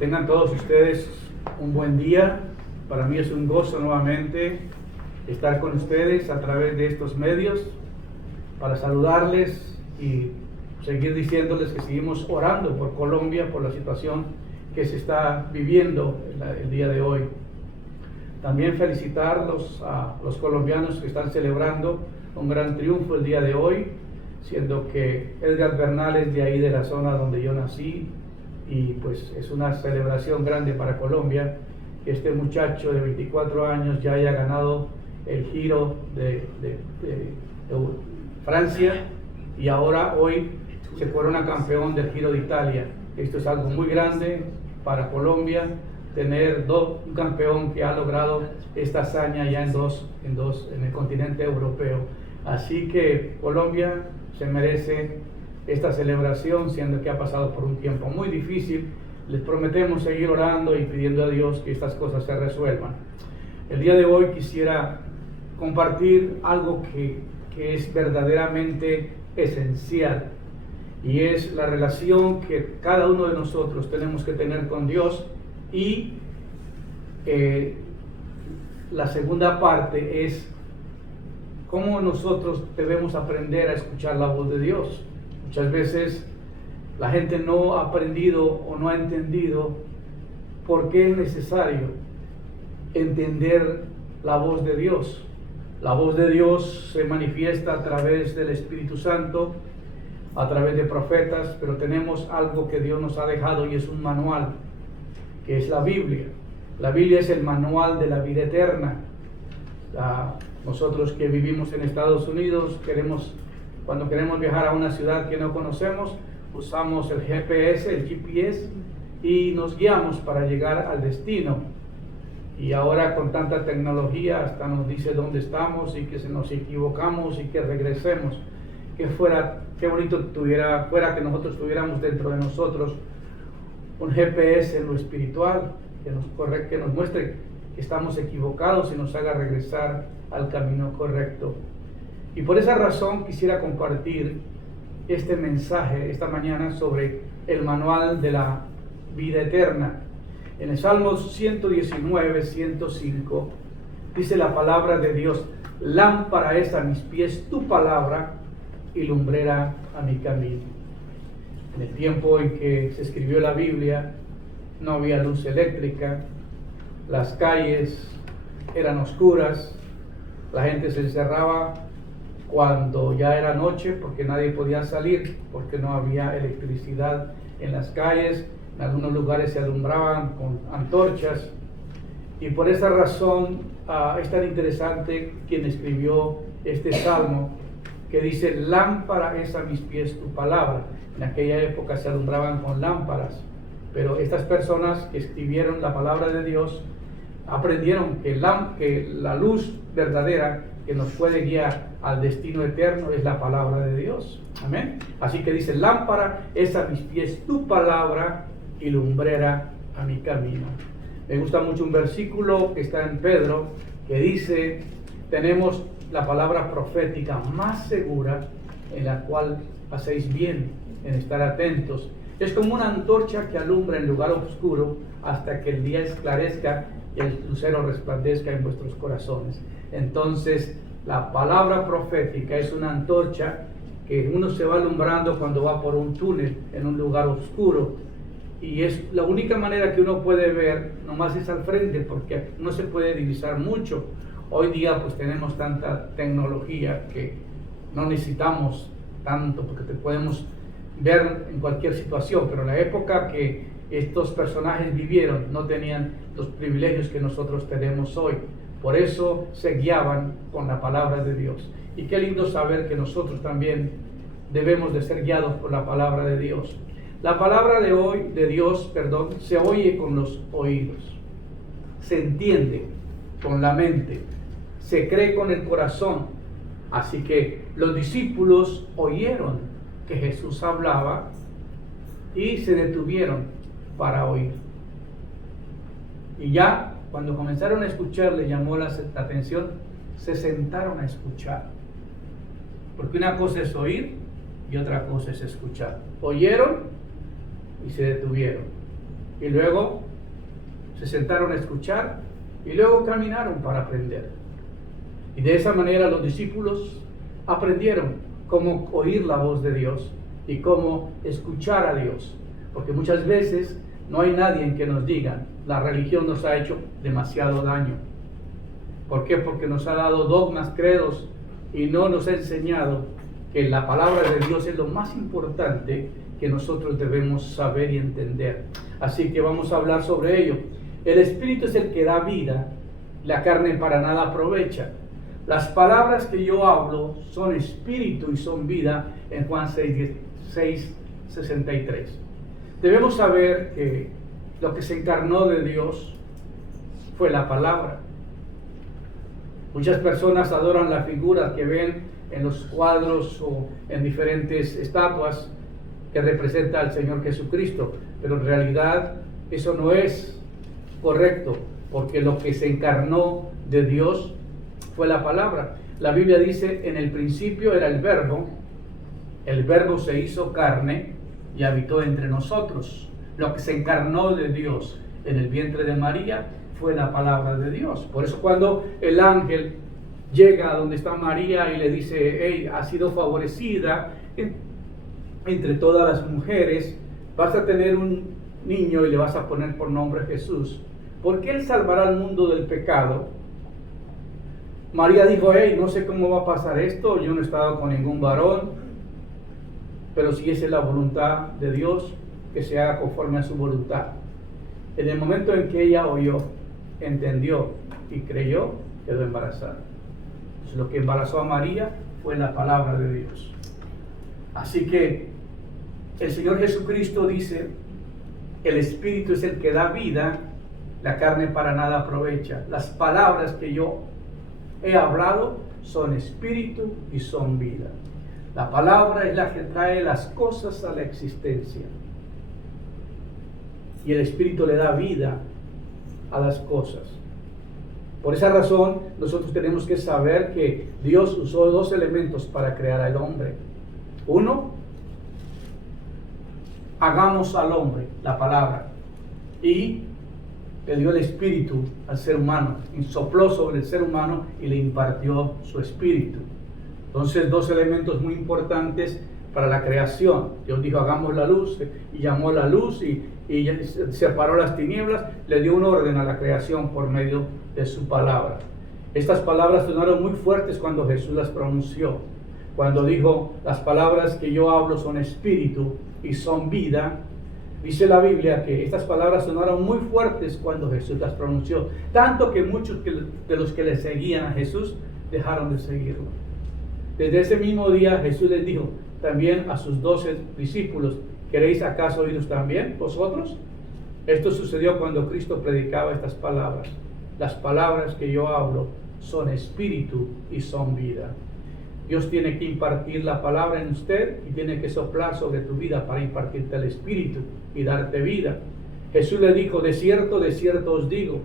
Tengan todos ustedes un buen día. Para mí es un gozo nuevamente estar con ustedes a través de estos medios para saludarles y seguir diciéndoles que seguimos orando por Colombia, por la situación que se está viviendo el día de hoy. También felicitar a los colombianos que están celebrando un gran triunfo el día de hoy, siendo que Edgar Bernal es de ahí, de la zona donde yo nací, y pues es una celebración grande para Colombia que este muchacho de 24 años ya haya ganado el Giro de Francia y ahora hoy se corona campeón del Giro de Italia. Esto es algo muy grande para Colombia, tener un campeón que ha logrado esta hazaña ya en el continente europeo. Así que Colombia se merece esta celebración, siendo que ha pasado por un tiempo muy difícil. Les prometemos seguir orando y pidiendo a Dios que estas cosas se resuelvan. El día de hoy quisiera compartir algo que es verdaderamente esencial, y es la relación que cada uno de nosotros tenemos que tener con Dios. Y la segunda parte es cómo nosotros debemos aprender a escuchar la voz de Dios. Muchas veces la gente no ha aprendido o no ha entendido por qué es necesario entender la voz de Dios. La voz de Dios se manifiesta a través del Espíritu Santo, a través de profetas, pero tenemos algo que Dios nos ha dejado y es un manual, que es la Biblia. La Biblia es el manual de la vida eterna. Nosotros que vivimos en Estados Unidos, cuando queremos viajar a una ciudad que no conocemos, usamos el GPS, y nos guiamos para llegar al destino. Y ahora con tanta tecnología hasta nos dice dónde estamos y que si nos equivocamos y que regresemos. Qué bonito fuera que nosotros tuviéramos dentro de nosotros un GPS en lo espiritual, que nos muestre que estamos equivocados y nos haga regresar al camino correcto. Y por esa razón quisiera compartir este mensaje esta mañana sobre el manual de la vida eterna. En el Salmos 119, 105 dice la palabra de Dios: lámpara es a mis pies tu palabra y lumbrera a mi camino. En el tiempo en que se escribió la Biblia no había luz eléctrica, las calles eran oscuras, la gente se encerraba cuando ya era noche porque nadie podía salir, porque no había electricidad en las calles. En algunos lugares se alumbraban con antorchas, y por esa razón es tan interesante quien escribió este salmo, que dice: lámpara es a mis pies tu palabra. En aquella época se alumbraban con lámparas, pero estas personas que escribieron la palabra de Dios aprendieron que la luz verdadera que nos puede guiar al destino eterno es la palabra de Dios. Amén. Así que dice: lámpara es a mis pies tu palabra y lumbrera a mi camino. Me gusta mucho un versículo que está en Pedro, que dice: tenemos la palabra profética más segura, en la cual hacéis bien en estar atentos. Es como una antorcha que alumbra en lugar oscuro hasta que el día esclarezca y el lucero resplandezca en vuestros corazones. Entonces, la palabra profética es una antorcha que uno se va alumbrando cuando va por un túnel en un lugar oscuro, y es la única manera que uno puede ver, nomás es al frente, porque no se puede divisar mucho. Hoy día pues tenemos tanta tecnología que no necesitamos tanto, porque te podemos ver en cualquier situación, pero en la época que estos personajes vivieron no tenían los privilegios que nosotros tenemos hoy. Por eso se guiaban con la palabra de Dios. Y qué lindo saber que nosotros también debemos de ser guiados por la palabra de Dios. La palabra de Dios, se oye con los oídos, se entiende con la mente, se cree con el corazón. Así que los discípulos oyeron que Jesús hablaba y se detuvieron para oír. Y ya cuando comenzaron a escuchar, les llamó la atención, se sentaron a escuchar. Porque una cosa es oír y otra cosa es escuchar. Oyeron y se detuvieron. y luego se sentaron a escuchar y luego caminaron para aprender. Y de esa manera los discípulos aprendieron cómo oír la voz de Dios y cómo escuchar a Dios. Porque muchas veces no hay nadie en que nos diga, la religión nos ha hecho demasiado daño. ¿Por qué? Porque nos ha dado dogmas, credos, y no nos ha enseñado que la palabra de Dios es lo más importante que nosotros debemos saber y entender. Así que vamos a hablar sobre ello. El Espíritu es el que da vida, la carne para nada aprovecha. Las palabras que yo hablo son espíritu y son vida, en Juan 6:63. Debemos saber que lo que se encarnó de Dios fue la palabra. Muchas personas adoran la figura que ven en los cuadros o en diferentes estatuas que representa al Señor Jesucristo, pero en realidad eso no es correcto, porque lo que se encarnó de Dios fue la palabra. La Biblia dice, en el principio era el verbo se hizo carne y habitó entre nosotros. Lo que se encarnó de Dios en el vientre de María fue la palabra de Dios. Por eso cuando el ángel llega a donde está María y le dice, hey, has sido favorecida entre todas las mujeres, vas a tener un niño y le vas a poner por nombre Jesús, porque él salvará al mundo del pecado. María dijo, hey, no sé cómo va a pasar esto, yo no he estado con ningún varón, pero si esa es la voluntad de Dios, que se haga conforme a su voluntad. En el momento en que ella oyó, entendió y creyó, quedó embarazada. Entonces, lo que embarazó a María fue la palabra de Dios. Así que el Señor Jesucristo dice, el Espíritu es el que da vida, la carne para nada aprovecha. Las palabras que yo he hablado son espíritu y son vida. La palabra es la que trae las cosas a la existencia. Y el Espíritu le da vida a las cosas. Por esa razón, nosotros tenemos que saber que Dios usó dos elementos para crear al hombre. Uno, hagamos al hombre, la palabra. Y le dio el espíritu al ser humano, sopló sobre el ser humano y le impartió su espíritu. Entonces, dos elementos muy importantes para la creación. Dios dijo, hagamos la luz, y llamó la luz y separó las tinieblas, le dio un orden a la creación por medio de su palabra. Estas palabras sonaron muy fuertes cuando Jesús las pronunció, cuando dijo, las palabras que yo hablo son espíritu y son vida. Dice la Biblia que estas palabras sonaron muy fuertes cuando Jesús las pronunció, tanto que muchos de los que le seguían a Jesús dejaron de seguirlo. Desde ese mismo día Jesús les dijo también a sus 12 discípulos, ¿queréis acaso oíros también vosotros? Esto sucedió cuando Cristo predicaba estas palabras. Las palabras que yo hablo son espíritu y son vida. Dios tiene que impartir la palabra en usted y tiene que soplar sobre tu vida para impartirte el espíritu y darte vida. Jesús le dijo, de cierto os digo,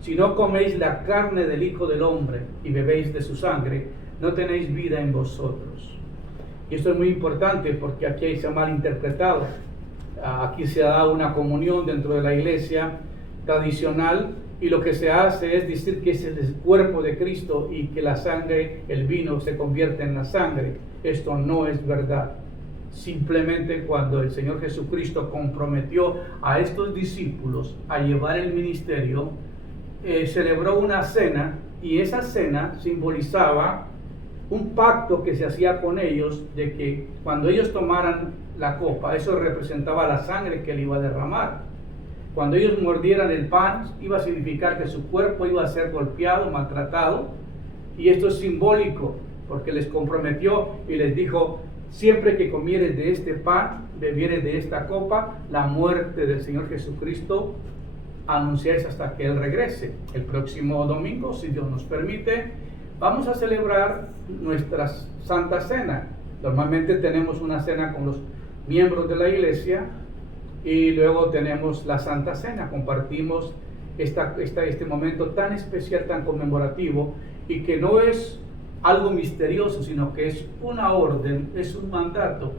si no coméis la carne del Hijo del Hombre y bebéis de su sangre, no tenéis vida en vosotros. Y esto es muy importante porque aquí se ha malinterpretado. Aquí se ha dado una comunión dentro de la iglesia tradicional y lo que se hace es decir que ese es el cuerpo de Cristo y que la sangre, el vino, se convierte en la sangre. Esto no es verdad. Simplemente cuando el Señor Jesucristo comprometió a estos discípulos a llevar el ministerio, celebró una cena y esa cena simbolizaba un pacto que se hacía con ellos de que cuando ellos tomaran la copa, eso representaba la sangre que él iba a derramar. Cuando ellos mordieran el pan, iba a significar que su cuerpo iba a ser golpeado, maltratado, y esto es simbólico, porque les comprometió y les dijo, siempre que comieres de este pan, bebieres de esta copa, la muerte del Señor Jesucristo anunciáis hasta que Él regrese. El próximo domingo, si Dios nos permite, vamos a celebrar nuestra Santa Cena. Normalmente tenemos una cena con los miembros de la iglesia y luego tenemos la Santa Cena. Compartimos este momento tan especial, tan conmemorativo, y que no es algo misterioso, sino que es una orden, es un mandato.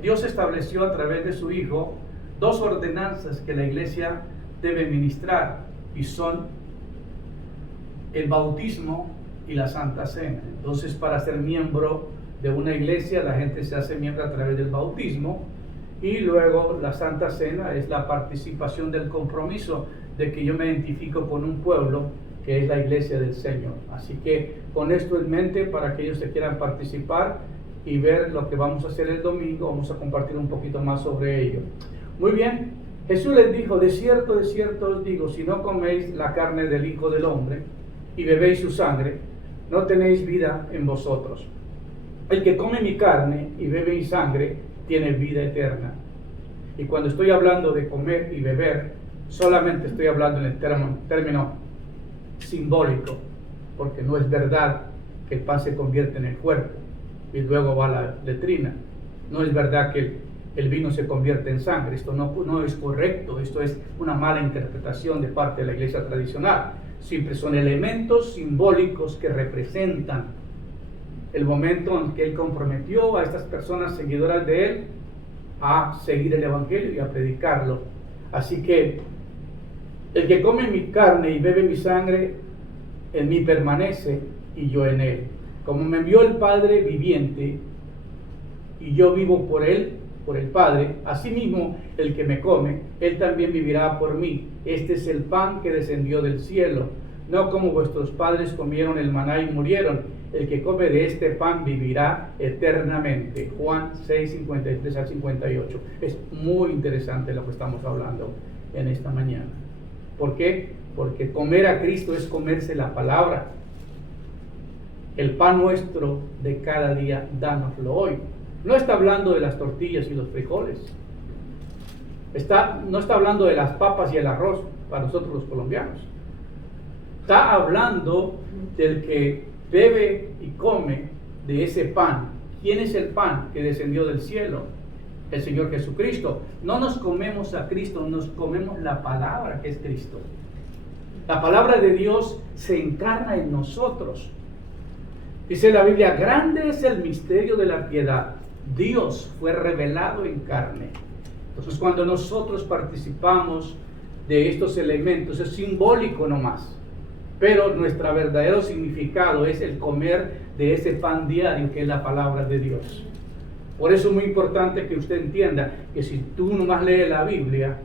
Dios estableció a través de su Hijo dos ordenanzas que la iglesia debe ministrar, y son el bautismo y la Santa Cena. Entonces, para ser miembro de una iglesia, la gente se hace miembro a través del bautismo, y luego la Santa Cena es la participación del compromiso de que yo me identifico con un pueblo que es la iglesia del Señor. Así que con esto en mente, para aquellos que quieran participar y ver lo que vamos a hacer el domingo, vamos a compartir un poquito más sobre ello. Muy bien, Jesús les dijo: de cierto os digo, si no coméis la carne del Hijo del Hombre y bebéis su sangre, no tenéis vida en vosotros. El que come mi carne y bebe mi sangre tiene vida eterna. Y cuando estoy hablando de comer y beber, solamente estoy hablando en el término simbólico, porque no es verdad que el pan se convierte en el cuerpo y luego va a la letrina. No es verdad que el vino se convierte en sangre. Esto no es correcto. Esto es una mala interpretación de parte de la iglesia tradicional. Siempre son elementos simbólicos que representan el momento en que Él comprometió a estas personas seguidoras de Él a seguir el Evangelio y a predicarlo. Así que el que come mi carne y bebe mi sangre, en mí permanece y yo en él. Como me envió el Padre viviente y yo vivo por él, por el Padre, asimismo el que me come, él también vivirá por mí. Este es el pan que descendió del cielo, no como vuestros padres comieron el maná y murieron. El que come de este pan vivirá eternamente. Juan 6, 53 al 58. Es muy interesante lo que estamos hablando en esta mañana. ¿Por qué? Porque comer a Cristo es comerse la palabra. El pan nuestro de cada día, dánoslo hoy. No está hablando de las tortillas y los frijoles. No está hablando de las papas y el arroz para nosotros los colombianos. Está hablando del que bebe y come de ese pan. ¿Quién es el pan que descendió del cielo? El Señor Jesucristo. No nos comemos a Cristo, nos comemos la palabra que es Cristo. La palabra de Dios se encarna en nosotros. Dice la Biblia: grande es el misterio de la piedad. Dios fue revelado en carne. Entonces, cuando nosotros participamos de estos elementos, es simbólico nomás, pero nuestro verdadero significado es el comer de ese pan diario que es la palabra de Dios. Por eso es muy importante que usted entienda que si tú nomás lees la Biblia,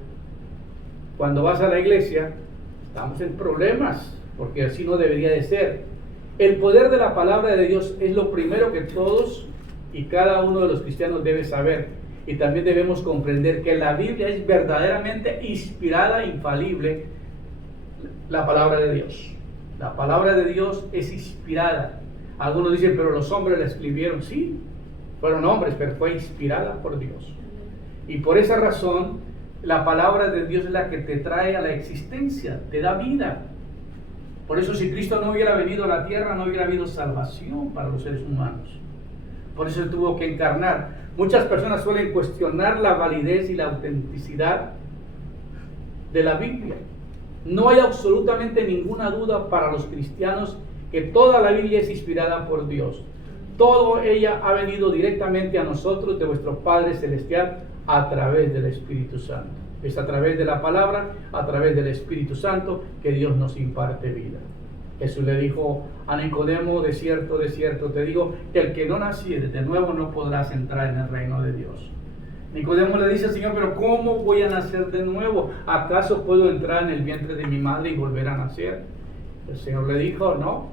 cuando vas a la iglesia, estamos en problemas, porque así no debería de ser. El poder de la palabra de Dios es lo primero que todos y cada uno de los cristianos debe saber. Y también debemos comprender que la Biblia es verdaderamente inspirada, infalible, la palabra de Dios. La palabra de Dios es inspirada. Algunos dicen: pero los hombres la escribieron. Sí, fueron hombres, pero fue inspirada por Dios. Y por esa razón, la palabra de Dios es la que te trae a la existencia, te da vida. Por eso, si Cristo no hubiera venido a la tierra, no hubiera habido salvación para los seres humanos. Por eso Él tuvo que encarnar. Muchas personas suelen cuestionar la validez y la autenticidad de la Biblia. No hay absolutamente ninguna duda para los cristianos que toda la Biblia es inspirada por Dios. Toda ella ha venido directamente a nosotros de vuestro Padre Celestial a través del Espíritu Santo. Es a través de la palabra, a través del Espíritu Santo, que Dios nos imparte vida. Jesús le dijo a Nicodemo: de cierto te digo, que el que no naciere de nuevo no podrás entrar en el reino de Dios. Nicodemo le dice al Señor: pero ¿cómo voy a nacer de nuevo? ¿Acaso puedo entrar en el vientre de mi madre y volver a nacer? El Señor le dijo: no,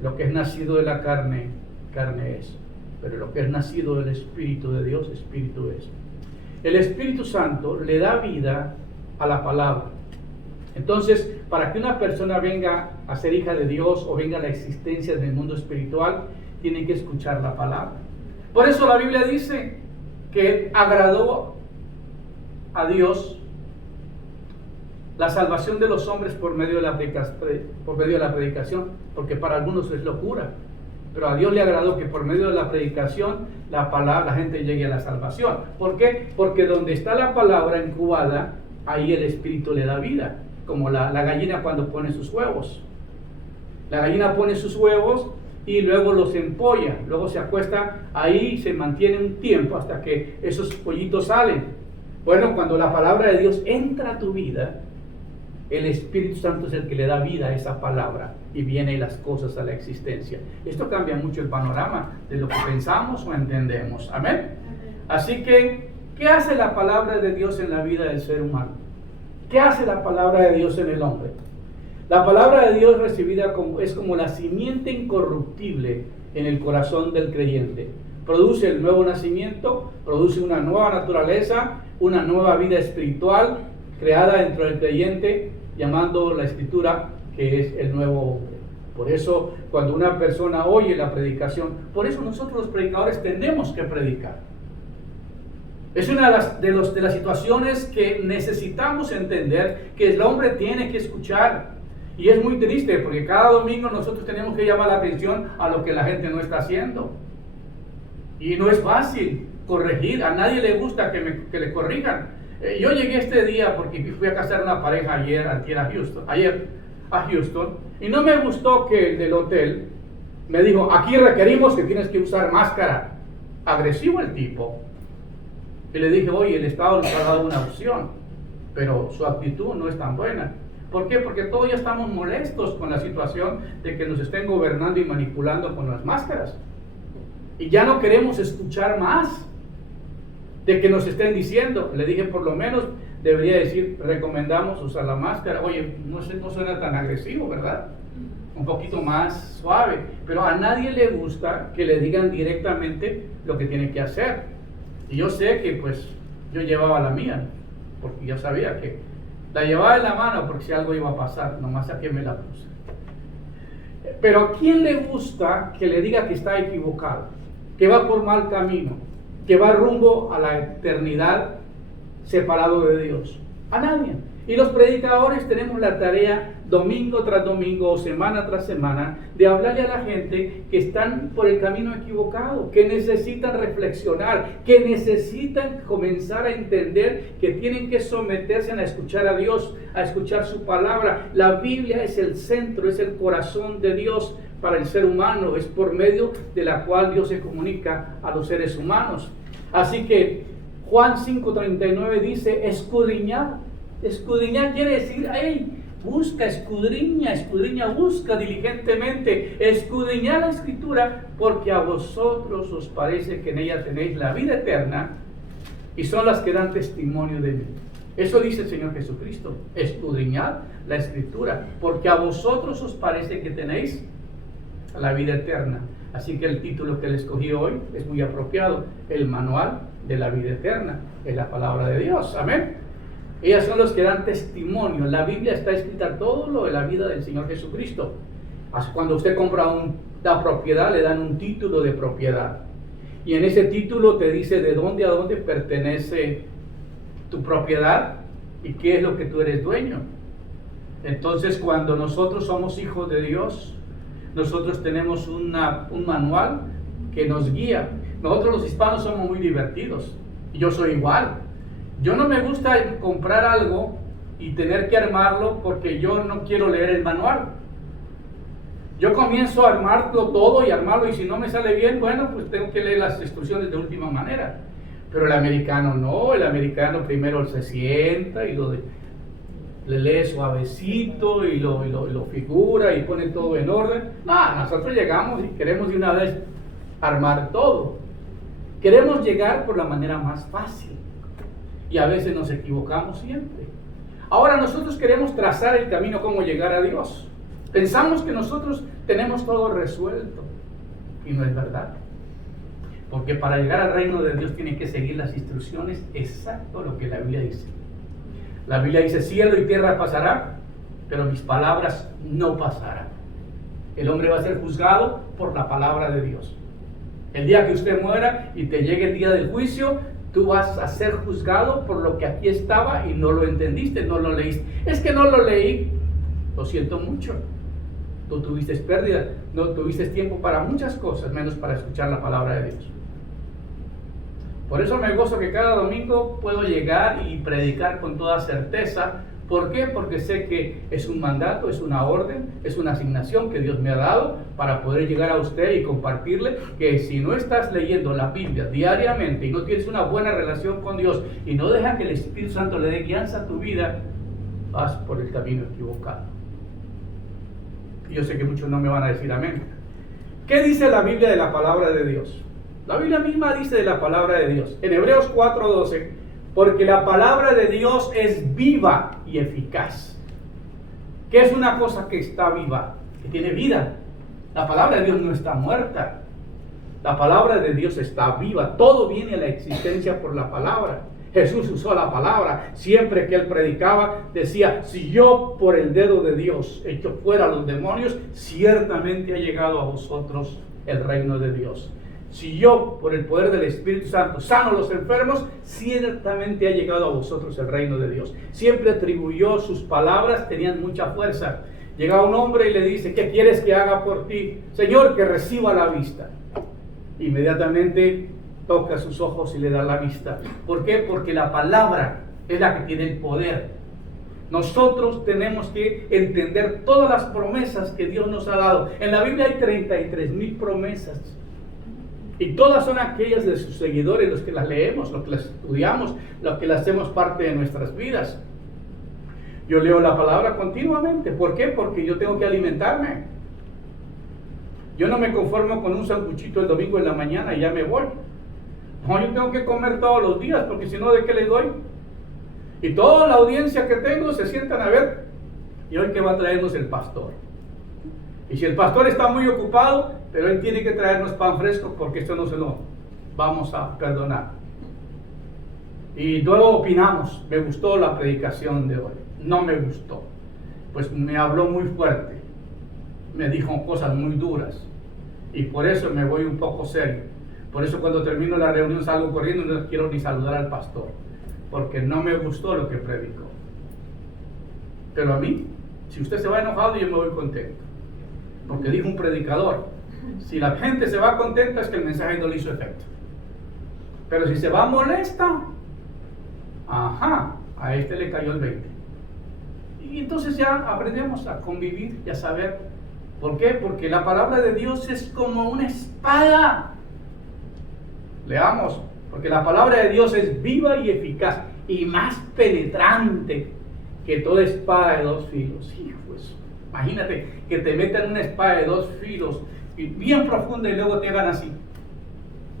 lo que es nacido de la carne, carne es, pero lo que es nacido del Espíritu de Dios, Espíritu es. El Espíritu Santo le da vida a la palabra. Entonces, para que una persona venga a ser hija de Dios o venga a la existencia del mundo espiritual, tiene que escuchar la palabra. Por eso la Biblia dice que agradó a Dios la salvación de los hombres por medio de la predicación, porque para algunos es locura, pero a Dios le agradó que por medio de la predicación la gente llegue a la salvación. ¿Por qué? Porque donde está la palabra incubada, ahí el Espíritu le da vida, como la gallina cuando pone sus huevos. La gallina pone sus huevos y luego los empolla, luego se acuesta ahí y se mantiene un tiempo hasta que esos pollitos salen. Bueno, cuando la palabra de Dios entra a tu vida, el Espíritu Santo es el que le da vida a esa palabra y vienen las cosas a la existencia. Esto cambia mucho el panorama de lo que pensamos o entendemos. Amén. Así que, ¿qué hace la palabra de Dios en la vida del ser humano? ¿Qué hace la palabra de Dios en el hombre? La palabra de Dios recibida es como la simiente incorruptible en el corazón del creyente. Produce el nuevo nacimiento, produce una nueva naturaleza, una nueva vida espiritual creada dentro del creyente, llamando la Escritura que es el nuevo hombre. Por eso, cuando una persona oye la predicación, por eso nosotros los predicadores tenemos que predicar. Es una de las situaciones que necesitamos entender, que el hombre tiene que escuchar. Y es muy triste porque cada domingo nosotros tenemos que llamar la atención a lo que la gente no está haciendo. Y no es fácil corregir, a nadie le gusta que le corrijan. Yo llegué este día porque fui a casar a una pareja ayer a Houston, y no me gustó que el del hotel me dijo: aquí requerimos que tienes que usar máscara. Agresivo el tipo. Y le dije: oye, el Estado nos ha dado una opción, pero su actitud no es tan buena. ¿Por qué? Porque todos ya estamos molestos con la situación de que nos estén gobernando y manipulando con las máscaras. Y ya no queremos escuchar más de que nos estén diciendo. Le dije: por lo menos debería decir, recomendamos usar la máscara. Oye, no suena tan agresivo, ¿verdad? Un poquito más suave. Pero a nadie le gusta que le digan directamente lo que tiene que hacer. Y yo sé que pues yo llevaba la mía, porque yo sabía que la llevaba en la mano porque si algo iba a pasar, nomás a que me la puse. Pero ¿a quién le gusta que le diga que está equivocado, que va por mal camino, que va rumbo a la eternidad separado de Dios? A nadie. Y los predicadores tenemos la tarea domingo tras domingo o semana tras semana de hablarle a la gente que están por el camino equivocado, que necesitan reflexionar, que necesitan comenzar a entender que tienen que someterse a escuchar a Dios, a escuchar su palabra. La Biblia es el centro, es el corazón de Dios para el ser humano, es por medio de la cual Dios se comunica a los seres humanos. Así que Juan 5:39 dice: escudriñad. Escudriñar quiere decir, hey, busca, escudriña, busca diligentemente, escudriñad la Escritura, porque a vosotros os parece que en ella tenéis la vida eterna, y son las que dan testimonio de mí. Eso dice el Señor Jesucristo: escudriñad la Escritura, porque a vosotros os parece que tenéis la vida eterna. Así que el título que le escogí hoy es muy apropiado: el manual de la vida eterna, es la palabra de Dios. Amén. Ellas son los que dan testimonio. En la Biblia está escrita todo lo de la vida del Señor Jesucristo. Cuando usted compra una propiedad, le dan un título de propiedad. Y en ese título te dice de dónde a dónde pertenece tu propiedad y qué es lo que tú eres dueño. Entonces, cuando nosotros somos hijos de Dios, nosotros tenemos un manual que nos guía. Nosotros los hispanos somos muy divertidos. Y yo soy igual. Yo no me gusta comprar algo y tener que armarlo porque yo no quiero leer el manual. Yo comienzo a armarlo todo y armarlo, y si no me sale bien, bueno, pues tengo que leer las instrucciones de última manera. Pero el americano no, el americano primero se sienta y le lee suavecito y lo figura y pone todo en orden. No, nosotros llegamos y queremos de una vez armar todo. Queremos llegar por la manera más fácil. Y a veces nos equivocamos siempre. Ahora nosotros queremos trazar el camino cómo llegar a Dios. Pensamos que nosotros tenemos todo resuelto. Y no es verdad. Porque para llegar al reino de Dios tiene que seguir las instrucciones, exacto lo que la Biblia dice. La Biblia dice: cielo y tierra pasará, pero mis palabras no pasarán. El hombre va a ser juzgado por la palabra de Dios. El día que usted muera y te llegue el día del juicio, tú vas a ser juzgado por lo que aquí estaba y no lo entendiste, no lo leíste. Es que no lo leí. Lo siento mucho. Tú tuviste pérdida, no tuviste tiempo para muchas cosas, menos para escuchar la palabra de Dios. Por eso me gozo que cada domingo puedo llegar y predicar con toda certeza, ¿Por qué? Porque sé que es un mandato, es una orden, es una asignación que Dios me ha dado para poder llegar a usted y compartirle que si no estás leyendo la Biblia diariamente y no tienes una buena relación con Dios y no dejas que el Espíritu Santo le dé guianza a tu vida, vas por el camino equivocado. Y yo sé que muchos no me van a decir amén. ¿Qué dice la Biblia de la palabra de Dios? La Biblia misma dice de la palabra de Dios. En Hebreos 4:12, porque la palabra de Dios es viva y eficaz. ¿Qué es una cosa que está viva? Que tiene vida. La palabra de Dios no está muerta. La palabra de Dios está viva. Todo viene a la existencia por la palabra. Jesús usó la palabra. Siempre que él predicaba, decía: si yo por el dedo de Dios echo fuera a los demonios, ciertamente ha llegado a vosotros el reino de Dios. Si yo por el poder del Espíritu Santo sano a los enfermos, ciertamente ha llegado a vosotros el reino de Dios. Siempre atribuyó sus palabras, tenían mucha fuerza. Llega un hombre y le dice: ¿qué quieres que haga por ti? Señor, que reciba la vista. Inmediatamente toca sus ojos y le da la vista. ¿Por qué? Porque la palabra es la que tiene el poder. Nosotros tenemos que entender todas las promesas que Dios nos ha dado. En la Biblia hay 33,000 promesas. Y todas son aquellas de sus seguidores, los que las leemos, los que las estudiamos, los que las hacemos parte de nuestras vidas. Yo leo la palabra continuamente. ¿Por qué? Porque yo tengo que alimentarme. Yo no me conformo con un sanguchito el domingo en la mañana y ya me voy. No, yo tengo que comer todos los días, porque si no, ¿de qué les doy? Y toda la audiencia que tengo se sientan a ver, ¿y hoy qué va a traernos el pastor? Y si el pastor está muy ocupado, pero él tiene que traernos pan fresco, porque esto no se lo vamos a perdonar. Y luego opinamos: me gustó la predicación de hoy, no me gustó, pues me habló muy fuerte, me dijo cosas muy duras, y por eso me voy un poco serio. Por eso cuando termino la reunión salgo corriendo y no quiero ni saludar al pastor, porque no me gustó lo que predicó. Pero a mí, si usted se va enojado, yo me voy contento, porque dijo un predicador: si la gente se va contenta es que el mensaje no le hizo efecto. Pero si se va molesta, a este le cayó el 20. Y entonces ya aprendemos a convivir y a saber. ¿Por qué? Porque la palabra de Dios es como una espada. Leamos: porque la palabra de Dios es viva y eficaz y más penetrante que toda espada de dos filos. Hijos, imagínate que te metan una espada de dos filos bien profunda y luego te hagan así.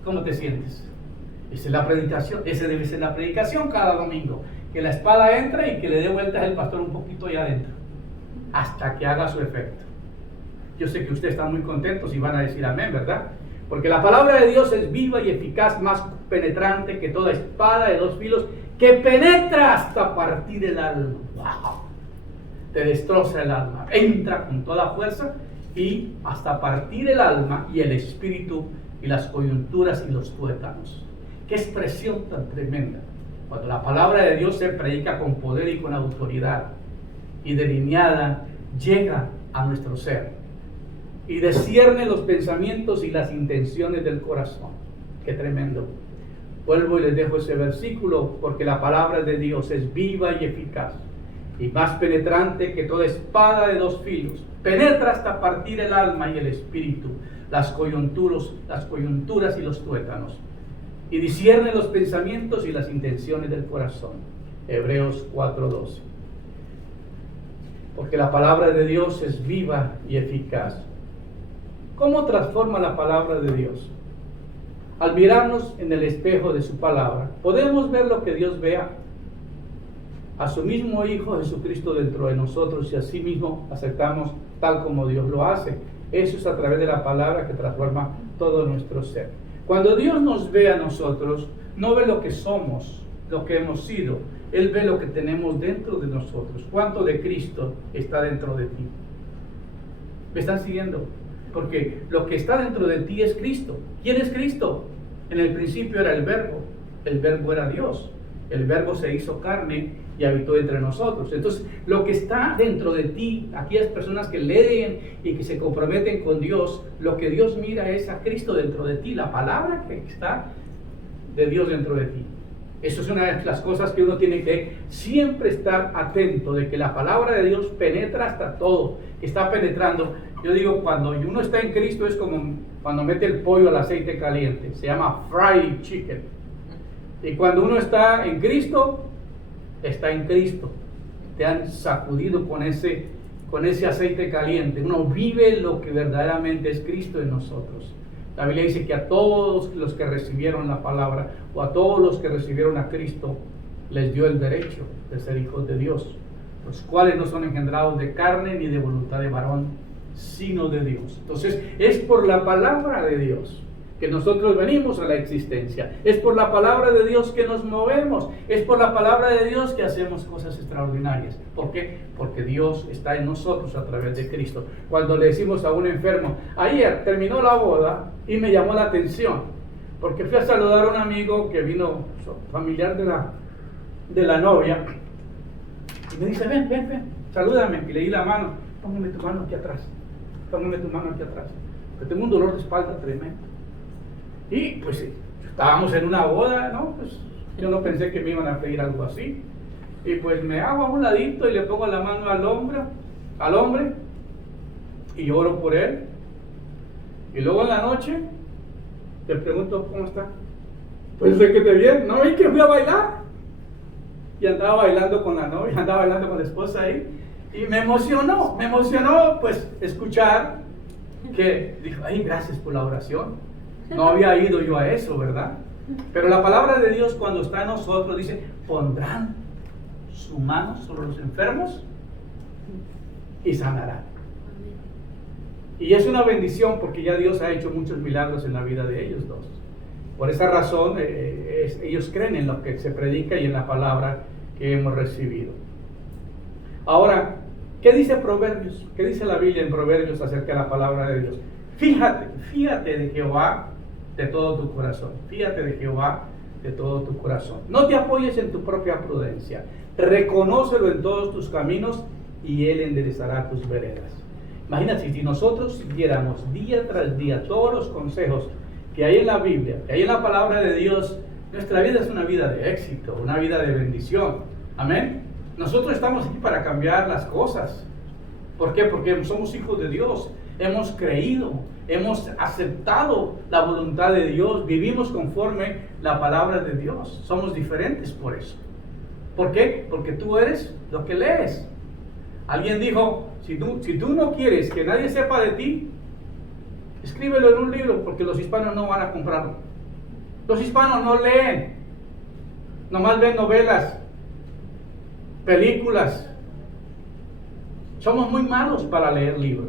¿Cómo te sientes? Esa es la predicación. Esa debe ser la predicación cada domingo. Que la espada entre y que le dé vueltas el pastor un poquito allá adentro, hasta que haga su efecto. Yo sé que ustedes están muy contentos y van a decir amén, ¿verdad? Porque la palabra de Dios es viva y eficaz, más penetrante que toda espada de dos filos, que penetra hasta partir el alma. ¡Wow! Te destroza el alma, entra con toda fuerza y hasta partir el alma y el espíritu y las coyunturas y los tuétanos. ¡Qué expresión tan tremenda! Cuando la palabra de Dios se predica con poder y con autoridad y delineada, llega a nuestro ser y discierne los pensamientos y las intenciones del corazón. ¡Qué tremendo! Vuelvo y les dejo ese versículo: porque la palabra de Dios es viva y eficaz y más penetrante que toda espada de dos filos, penetra hasta partir el alma y el espíritu, las coyunturas y los tuétanos, y discierne los pensamientos y las intenciones del corazón. Hebreos 4:12. Porque la palabra de Dios es viva y eficaz. ¿Cómo transforma la palabra de Dios? Al mirarnos en el espejo de su palabra, podemos ver lo que Dios vea: a su mismo Hijo Jesucristo dentro de nosotros, y así mismo aceptamos tal como Dios lo hace. Eso es a través de la palabra que transforma todo nuestro ser. Cuando Dios nos ve a nosotros, no ve lo que somos, lo que hemos sido. Él ve lo que tenemos dentro de nosotros. ¿Cuánto de Cristo está dentro de ti? ¿Me están siguiendo? Porque lo que está dentro de ti es Cristo. ¿Quién es Cristo? En el principio era el Verbo era Dios. El Verbo se hizo carne y habitó entre nosotros. Entonces, lo que está dentro de ti, aquellas personas que leen y que se comprometen con Dios, lo que Dios mira es a Cristo dentro de ti, la palabra que está de Dios dentro de ti. Eso es una de las cosas que uno tiene que siempre estar atento, de que la palabra de Dios penetra hasta todo, que está penetrando. Yo digo, cuando uno está en Cristo es como cuando mete el pollo al aceite caliente, se llama fried chicken. Y cuando uno está en Cristo, está en Cristo. Te han sacudido con ese aceite caliente. Uno vive lo que verdaderamente es Cristo en nosotros. La Biblia dice que a todos los que recibieron la palabra, o a todos los que recibieron a Cristo, les dio el derecho de ser hijos de Dios, los cuales no son engendrados de carne ni de voluntad de varón, sino de Dios. Entonces, es por la palabra de Dios que nosotros venimos a la existencia. Es por la palabra de Dios que nos movemos. Es por la palabra de Dios que hacemos cosas extraordinarias. ¿Por qué? Porque Dios está en nosotros a través de Cristo. Cuando le decimos a un enfermo, ayer terminó la boda y me llamó la atención, porque fui a saludar a un amigo que vino, familiar de la novia, y me dice, ven, salúdame, y le di la mano. Póngame tu mano aquí atrás, que tengo un dolor de espalda tremendo. Y pues estábamos en una boda, ¿no? Pues yo no pensé que me iban a pedir algo así. Y pues me hago a un ladito y le pongo la mano al hombre, y oro por él. Y luego en la noche le pregunto, ¿cómo está? Pues sé que te bien, ¿no? Y que fui a bailar. Y andaba bailando con la novia, andaba bailando con la esposa ahí. Y me emocionó pues escuchar que dijo, ay, gracias por la oración. No había ido yo a eso, ¿verdad? Pero la palabra de Dios, cuando está en nosotros, dice, pondrán su mano sobre los enfermos y sanarán. Y es una bendición, porque ya Dios ha hecho muchos milagros en la vida de ellos dos. Por esa razón, ellos creen en lo que se predica y en la palabra que hemos recibido. Ahora, ¿qué dice Proverbios? ¿Qué dice la Biblia en Proverbios acerca de la palabra de Dios? Fíjate de Jehová de todo tu corazón. Fíjate de Jehová de todo tu corazón. No te apoyes en tu propia prudencia. Reconócelo en todos tus caminos y Él enderezará tus veredas. Imagínate, si nosotros siguiéramos día tras día todos los consejos que hay en la Biblia, que hay en la palabra de Dios, nuestra vida es una vida de éxito, una vida de bendición. Amén. Nosotros estamos aquí para cambiar las cosas. ¿Por qué? Porque somos hijos de Dios. Hemos creído, hemos aceptado la voluntad de Dios, vivimos conforme la palabra de Dios. Somos diferentes por eso. ¿Por qué? Porque tú eres lo que lees. Alguien dijo, si tú no quieres que nadie sepa de ti, escríbelo en un libro, porque los hispanos no van a comprarlo. Los hispanos no leen, nomás ven novelas, películas. Somos muy malos para leer libros.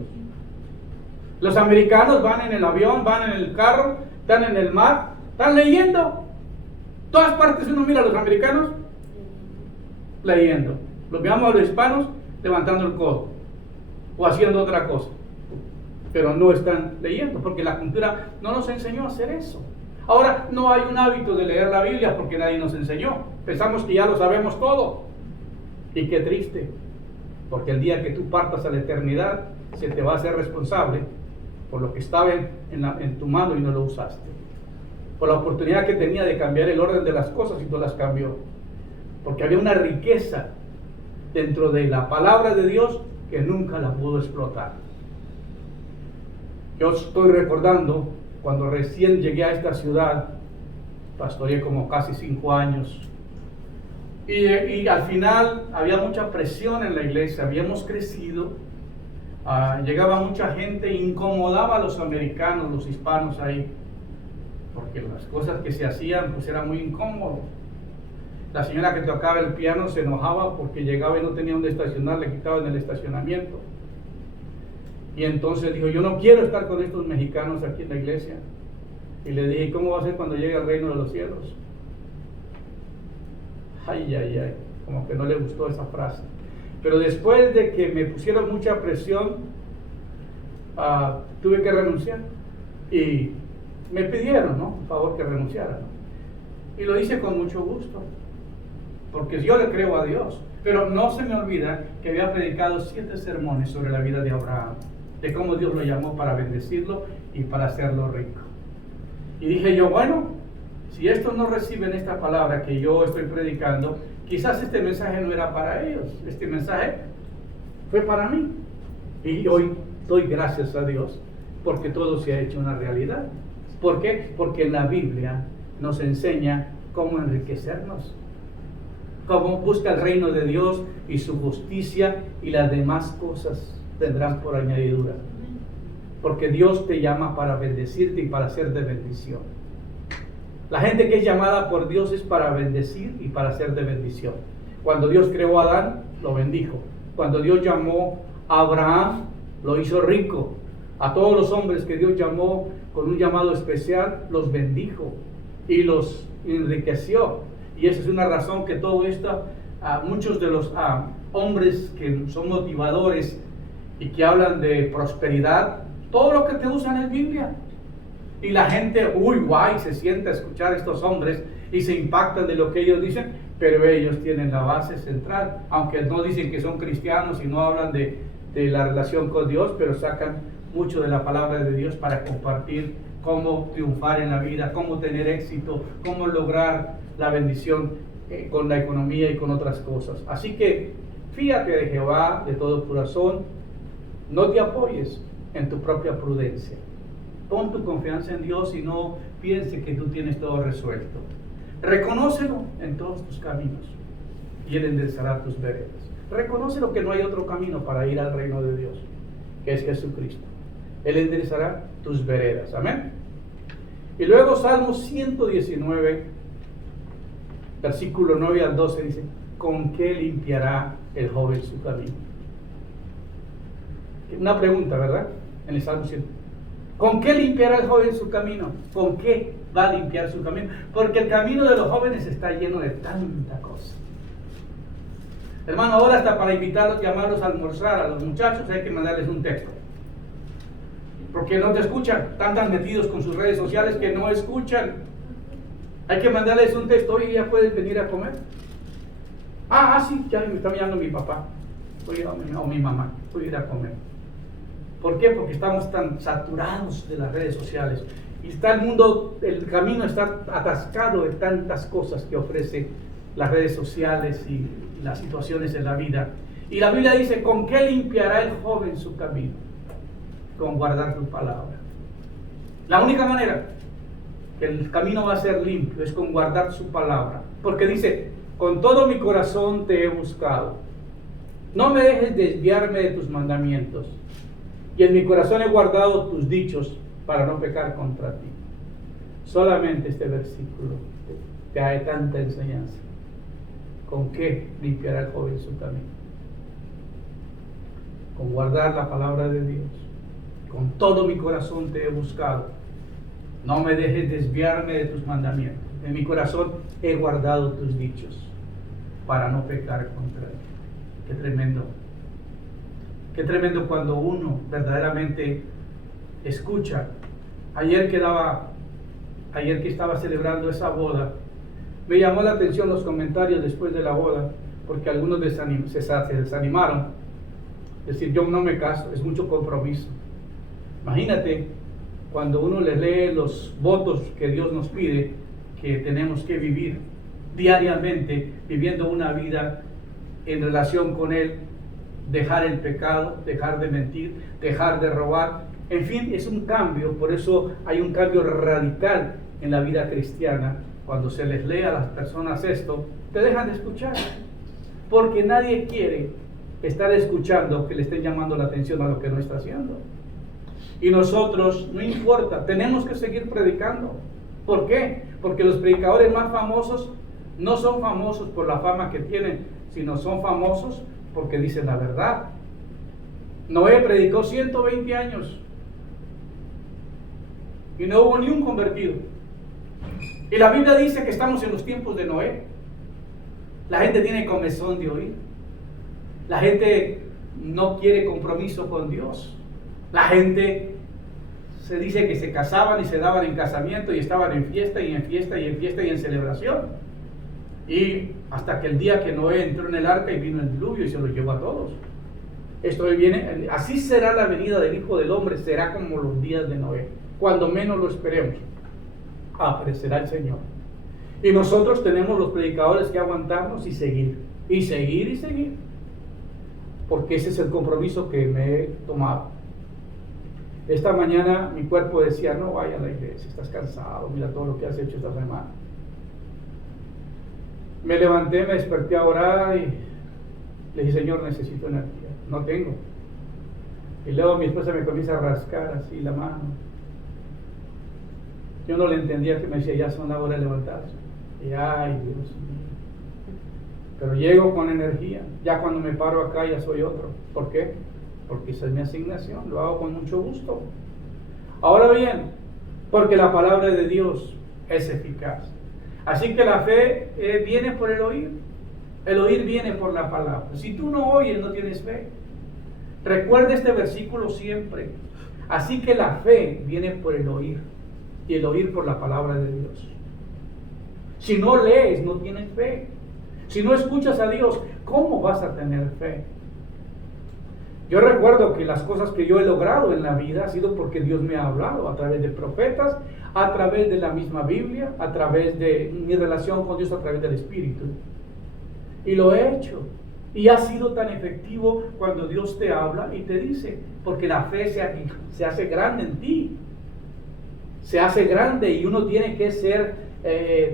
Los americanos van en el avión, van en el carro, están en el mar, están leyendo. Todas partes uno mira a los americanos leyendo. Los miramos a los hispanos levantando el codo o haciendo otra cosa. Pero no están leyendo, porque la cultura no nos enseñó a hacer eso. Ahora, no hay un hábito de leer la Biblia porque nadie nos enseñó. Pensamos que ya lo sabemos todo. Y qué triste, porque el día que tú partas a la eternidad, se te va a hacer responsable por lo que estaba en tu mano y no lo usaste. Por la oportunidad que tenía de cambiar el orden de las cosas y no las cambió. Porque había una riqueza dentro de la palabra de Dios que nunca la pudo explotar. Yo estoy recordando cuando recién llegué a esta ciudad, pastoreé como casi 5 años, y al final había mucha presión en la iglesia, habíamos crecido, llegaba mucha gente, incomodaba a los americanos, los hispanos ahí, porque las cosas que se hacían pues era muy incómodo. La señora que tocaba el piano se enojaba porque llegaba y no tenía donde estacionar, le quitaban el estacionamiento. Y entonces dijo, yo no quiero estar con estos mexicanos aquí en la iglesia. Y le dije, ¿cómo va a ser cuando llegue al reino de los cielos? Ay, como que no le gustó esa frase. Pero después de que me pusieron mucha presión, tuve que renunciar. Y me pidieron, ¿no? Por favor, que renunciara, ¿no? Y lo hice con mucho gusto, porque yo le creo a Dios. Pero no se me olvida que había predicado 7 sermones sobre la vida de Abraham, de cómo Dios lo llamó para bendecirlo y para hacerlo rico. Y dije yo, bueno, Si estos no reciben esta palabra que yo estoy predicando, quizás este mensaje no era para ellos. Este mensaje fue para mí. Y hoy doy gracias a Dios porque todo se ha hecho una realidad. ¿Por qué? Porque la Biblia nos enseña cómo enriquecernos, cómo busca el reino de Dios y su justicia, y las demás cosas vendrán por añadidura. Porque Dios te llama para bendecirte y para ser de bendición. La gente que es llamada por Dios es para bendecir y para ser de bendición. Cuando Dios creó a Adán, lo bendijo. Cuando Dios llamó a Abraham, lo hizo rico. A todos los hombres que Dios llamó con un llamado especial, los bendijo y los enriqueció. Y esa es una razón que todo esto, muchos de los hombres que son motivadores y que hablan de prosperidad, todo lo que te usan es Biblia. Y la gente, guay, se sienta a escuchar a estos hombres y se impactan de lo que ellos dicen, pero ellos tienen la base central, aunque no dicen que son cristianos y no hablan de la relación con Dios, pero sacan mucho de la palabra de Dios para compartir cómo triunfar en la vida, cómo tener éxito, cómo lograr la bendición con la economía y con otras cosas. Así que fíjate de Jehová de todo corazón, no te apoyes en tu propia prudencia. Pon tu confianza en Dios y no piense que tú tienes todo resuelto. Reconócelo en todos tus caminos y Él enderezará tus veredas. Reconócelo que no hay otro camino para ir al reino de Dios, que es Jesucristo. Él enderezará tus veredas. Amén. Y luego Salmo 119, versículo 9 al 12 dice: ¿con qué limpiará el joven su camino? Una pregunta, ¿verdad? En el Salmo 100. ¿Con qué limpiará el joven su camino? ¿Con qué va a limpiar su camino? Porque el camino de los jóvenes está lleno de tanta cosa. Hermano, ahora hasta para invitarlos, llamarlos a almorzar a los muchachos, hay que mandarles un texto. Porque no te escuchan, están tan metidos con sus redes sociales que no escuchan. Hay que mandarles un texto: oye, ¿ya puedes venir a comer? Sí, ya me está mirando mi papá o mi mamá, voy a ir a comer. ¿Por qué? Porque estamos tan saturados de las redes sociales. Y está el mundo, el camino está atascado de tantas cosas que ofrece las redes sociales y las situaciones en la vida. Y la Biblia dice: ¿con qué limpiará el joven su camino? Con guardar tu palabra. La única manera que el camino va a ser limpio es con guardar su palabra. Porque dice: con todo mi corazón te he buscado. No me dejes desviarme de tus mandamientos. Y en mi corazón he guardado tus dichos para no pecar contra ti. Solamente este versículo te da tanta enseñanza. ¿Con qué limpiará el joven su camino? Con guardar la palabra de Dios. Con todo mi corazón te he buscado. No me dejes desviarme de tus mandamientos. En mi corazón he guardado tus dichos para no pecar contra ti. Qué tremendo. Qué tremendo cuando uno verdaderamente escucha. Ayer que estaba celebrando esa boda, me llamó la atención los comentarios después de la boda, porque algunos se desanimaron. Es decir, yo no me caso, es mucho compromiso. Imagínate cuando uno les lee los votos que Dios nos pide, que tenemos que vivir diariamente, viviendo una vida en relación con Él. Dejar el pecado, dejar de mentir, dejar de robar. En fin, es un cambio. Por eso hay un cambio radical en la vida cristiana. Cuando se les lee a las personas esto, te dejan de escuchar. Porque nadie quiere estar escuchando que le estén llamando la atención a lo que no está haciendo. Y nosotros, no importa, tenemos que seguir predicando. ¿Por qué? Porque los predicadores más famosos no son famosos por la fama que tienen, sino son famosos porque dicen la verdad. Noé predicó 120 años y no hubo ni un convertido. Y la Biblia dice que estamos en los tiempos de Noé. La gente tiene comezón de oír. La gente no quiere compromiso con Dios. La gente se dice que se casaban y se daban en casamiento y estaban en fiesta y en fiesta y en fiesta y en celebración. Y hasta que el día que Noé entró en el arca y vino el diluvio y se los llevó a todos. Esto viene, así será la venida del Hijo del Hombre, será como los días de Noé. Cuando menos lo esperemos, aparecerá el Señor Y nosotros tenemos los predicadores que aguantarnos y seguir, y seguir, y seguir. Porque ese es el compromiso que me he tomado. Esta mañana mi cuerpo decía, no vaya a la iglesia, estás cansado, mira todo lo que has hecho esta semana. Me levanté, me desperté a orar y le dije, Señor, necesito energía, no tengo. Y luego mi esposa me comienza a rascar así la mano. Yo no le entendía, que me decía, ya son la hora de levantarse. Y ay, Dios mío. Pero llego con energía. Ya cuando me paro acá ya soy otro. ¿Por qué? Porque esa es mi asignación. Lo hago con mucho gusto. Ahora bien, porque la palabra de Dios es eficaz. Así que la fe viene por el oír. El oír viene por la palabra. Si tú no oyes, no tienes fe. Recuerda este versículo siempre. Así que la fe viene por el oír. Y el oír por la palabra de Dios. Si no lees, no tienes fe. Si no escuchas a Dios, ¿cómo vas a tener fe? Yo recuerdo que las cosas que yo he logrado en la vida ha sido porque Dios me ha hablado a través de profetas, a través de la misma Biblia, a través de mi relación con Dios, a través del Espíritu. Y lo he hecho. Y ha sido tan efectivo cuando Dios te habla y te dice, porque la fe se hace grande en ti. Se hace grande y uno tiene que ser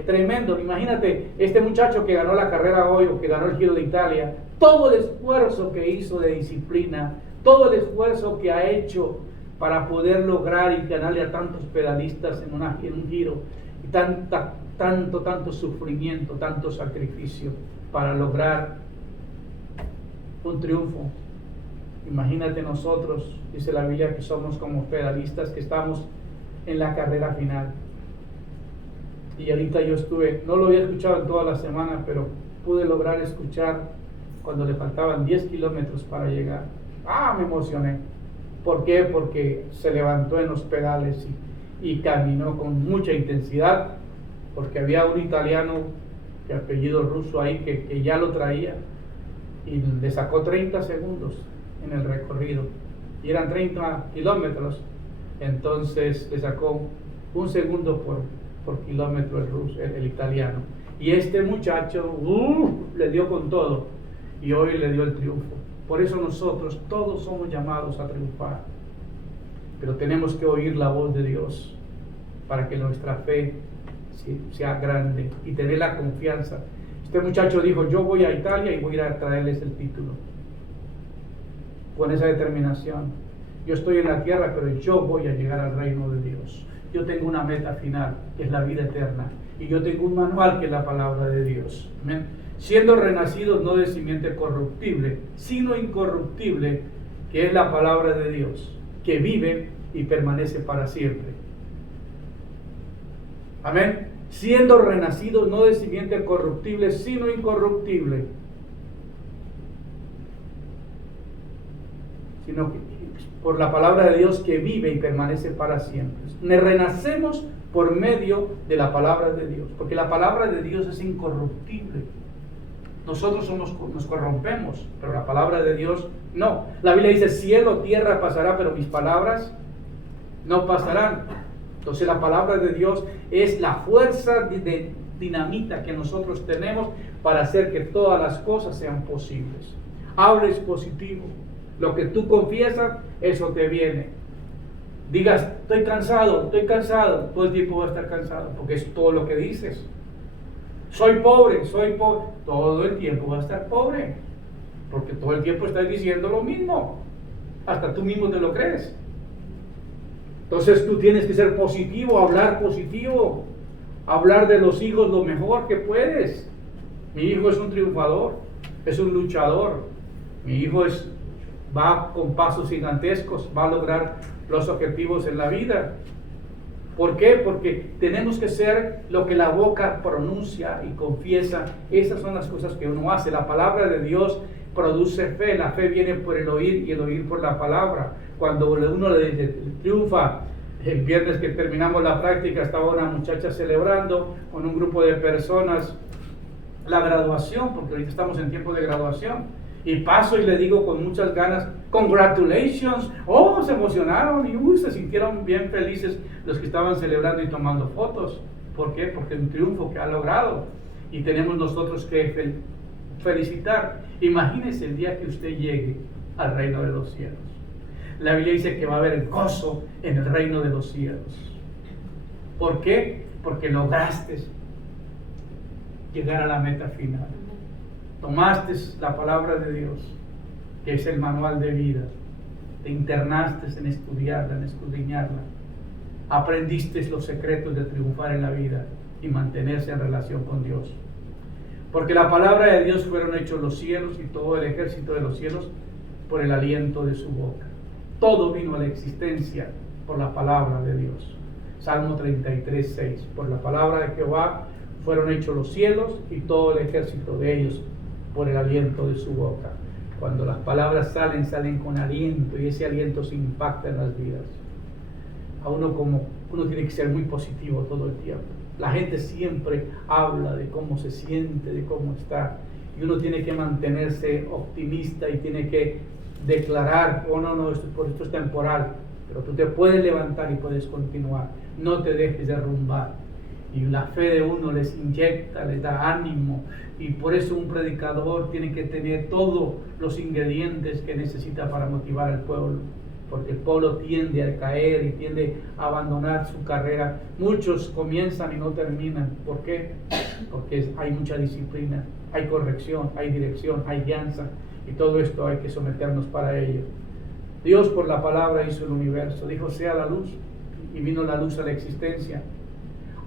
tremendo. Imagínate, este muchacho que ganó la carrera hoy o que ganó el Giro de Italia, todo el esfuerzo que hizo de disciplina, todo el esfuerzo que ha hecho para poder lograr y ganarle a tantos pedalistas en un giro, y tanto sufrimiento, tanto sacrificio para lograr un triunfo. Imagínate nosotros, dice la Biblia, que somos como pedalistas que estamos en la carrera final. Y ahorita yo no lo había escuchado en toda la semana, pero pude lograr escuchar cuando le faltaban 10 kilómetros para llegar. Me emocioné. ¿Por qué? Porque se levantó en los pedales y caminó con mucha intensidad, porque había un italiano de apellido ruso ahí que ya lo traía y le sacó 30 segundos en el recorrido. Y eran 30 kilómetros, entonces le sacó un segundo por kilómetro el italiano. Y este muchacho le dio con todo y hoy le dio el triunfo. Por eso nosotros todos somos llamados a triunfar, pero tenemos que oír la voz de Dios para que nuestra fe sea grande y tener la confianza. Este muchacho dijo, yo voy a Italia y voy a ir a traerles el título, con esa determinación. Yo estoy en la tierra, pero yo voy a llegar al reino de Dios. Yo tengo una meta final, que es la vida eterna. Y yo tengo un manual, que es la palabra de Dios. ¿Amén? Siendo renacidos no de simiente corruptible, sino incorruptible, que es la palabra de Dios, que vive y permanece para siempre. Amén. Siendo renacidos no de simiente corruptible, sino incorruptible. Sino que por la palabra de Dios que vive y permanece para siempre. Renacemos por medio de la palabra de Dios, porque la palabra de Dios es incorruptible. Nosotros nos corrompemos, pero la palabra de Dios no. La Biblia dice, cielo, tierra pasará, pero mis palabras no pasarán. Entonces la palabra de Dios es la fuerza de dinamita que nosotros tenemos para hacer que todas las cosas sean posibles. Hables positivo. Lo que tú confiesas, eso te viene. Digas, estoy cansado, todo el tiempo vas a estar cansado, porque es todo lo que dices. Soy pobre, todo el tiempo vas a estar pobre, porque todo el tiempo estás diciendo lo mismo, hasta tú mismo te lo crees. Entonces tú tienes que ser positivo, hablar de los hijos lo mejor que puedes. Mi hijo es un triunfador, es un luchador, mi hijo va con pasos gigantescos, va a lograr los objetivos en la vida. ¿Por qué? Porque tenemos que ser lo que la boca pronuncia y confiesa. Esas son las cosas que uno hace. La palabra de Dios produce fe. La fe viene por el oír y el oír por la palabra. Cuando uno le triunfa, el viernes que terminamos la práctica estaba una muchacha celebrando con un grupo de personas la graduación, porque ahorita estamos en tiempo de graduación. Y paso y le digo con muchas ganas, congratulations. Se emocionaron y se sintieron bien felices los que estaban celebrando y tomando fotos. ¿Por qué? Porque es un triunfo que ha logrado y tenemos nosotros que felicitar. Imagínese el día que usted llegue al reino de los cielos. La Biblia dice que va a haber gozo en el reino de los cielos. ¿Por qué? Porque lograste llegar a la meta final. Tomaste la palabra de Dios, que es el manual de vida. Te internaste en estudiarla, en escudriñarla. Aprendiste los secretos de triunfar en la vida y mantenerse en relación con Dios. Porque la palabra de Dios fueron hechos los cielos y todo el ejército de los cielos por el aliento de su boca. Todo vino a la existencia por la palabra de Dios. Salmo 33, 6. Por la palabra de Jehová fueron hechos los cielos y todo el ejército de ellos por el aliento de su boca. Cuando las palabras salen con aliento, y ese aliento se impacta en las vidas. Uno tiene que ser muy positivo todo el tiempo. La gente siempre habla de cómo se siente, de cómo está, y uno tiene que mantenerse optimista y tiene que declarar: oh no, esto es temporal, pero tú te puedes levantar y puedes continuar. No te dejes derrumbar. Y la fe de uno les inyecta, les da ánimo, y por eso un predicador tiene que tener todos los ingredientes que necesita para motivar al pueblo, porque el pueblo tiende a caer y tiende a abandonar su carrera. Muchos comienzan y no terminan. ¿Por qué? Porque hay mucha disciplina, hay corrección, hay dirección, hay guianza, y todo esto hay que someternos para ello. Dios por la palabra hizo el universo, dijo: sea la luz, y vino la luz a la existencia.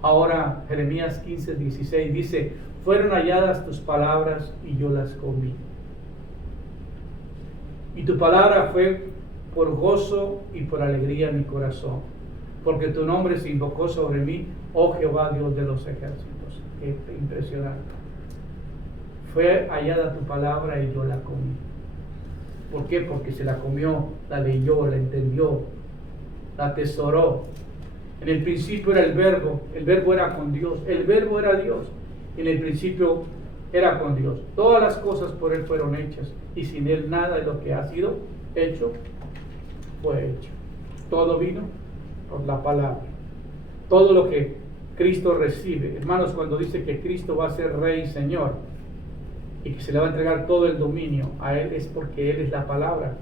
Ahora Jeremías 15, 16 dice: fueron halladas tus palabras y yo las comí. Y tu palabra fue por gozo y por alegría en mi corazón, porque tu nombre se invocó sobre mí, oh Jehová, Dios de los ejércitos. Qué impresionante. Fue hallada tu palabra y yo la comí. ¿Por qué? Porque se la comió, la leyó, la entendió, la atesoró. En el principio era el verbo era con Dios, el verbo era Dios. En el principio era con Dios. Todas las cosas por Él fueron hechas, y sin Él nada de lo que ha sido hecho fue hecho. Todo vino por la palabra. Todo lo que Cristo recibe, hermanos, cuando dice que Cristo va a ser Rey y Señor, y que se le va a entregar todo el dominio a Él, es porque Él es la palabra.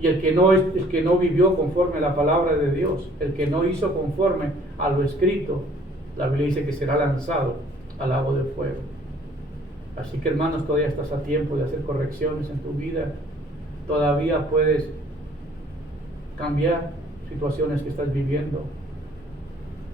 Y el que no vivió conforme a la palabra de Dios, el que no hizo conforme a lo escrito, la Biblia dice que será lanzado al lago de fuego. Así que, hermanos, todavía estás a tiempo de hacer correcciones en tu vida. Todavía puedes cambiar situaciones que estás viviendo,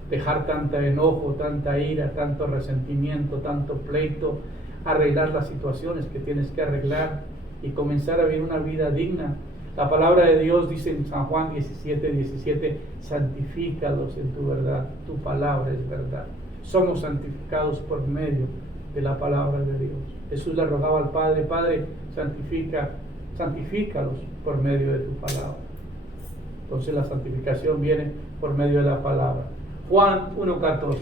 dejar tanta enojo, tanta ira, tanto resentimiento, tanto pleito, arreglar las situaciones que tienes que arreglar y comenzar a vivir una vida digna. La palabra de Dios dice en San Juan 17, 17: santifícalos en tu verdad, tu palabra es verdad. Somos santificados por medio de la palabra de Dios. Jesús le rogaba al Padre: Padre, santifícalos por medio de tu palabra. Entonces la santificación viene por medio de la palabra. Juan 1:14: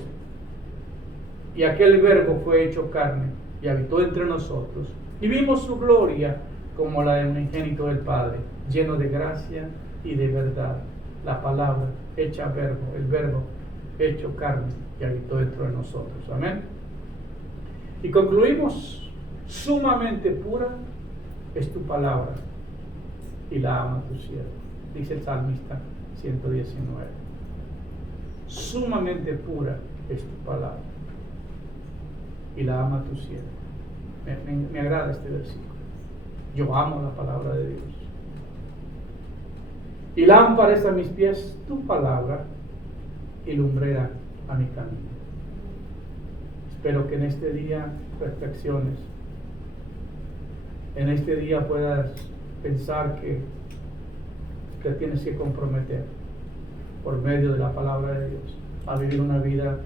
y aquel verbo fue hecho carne y habitó entre nosotros, y vimos su gloria como la de un unigénito del Padre, lleno de gracia y de verdad. La palabra hecha verbo, el verbo hecho carne que habitó dentro de nosotros. Amén. Y concluimos: sumamente pura es tu palabra y la ama tu siervo, dice el salmista 119. Sumamente pura es tu palabra y la ama tu siervo. Me agrada este versículo. Yo amo la palabra de Dios. Y lámpara es a mis pies tu palabra y lumbrera a mi camino. Espero que en este día reflexiones. En este día puedas pensar que te tienes que comprometer por medio de la palabra de Dios a vivir una vida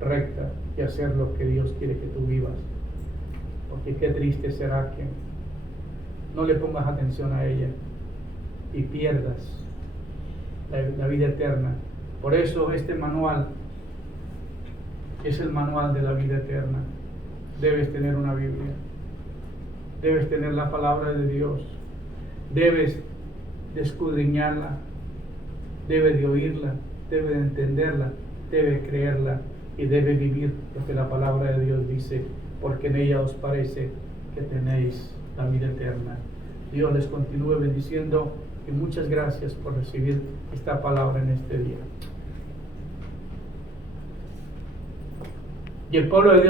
recta y hacer lo que Dios quiere que tú vivas. Porque qué triste será que no le pongas atención a ella y pierdas la vida eterna. Por eso este manual es el manual de la vida eterna. Debes tener una Biblia, debes tener la palabra de Dios, debes de escudriñarla, debes de oírla, debes de entenderla, debe creerla y debe vivir lo que la palabra de Dios dice, porque en ella os parece que tenéis la vida eterna. Dios les continúe bendiciendo y muchas gracias por recibir esta palabra en este día. Y el pueblo de Dios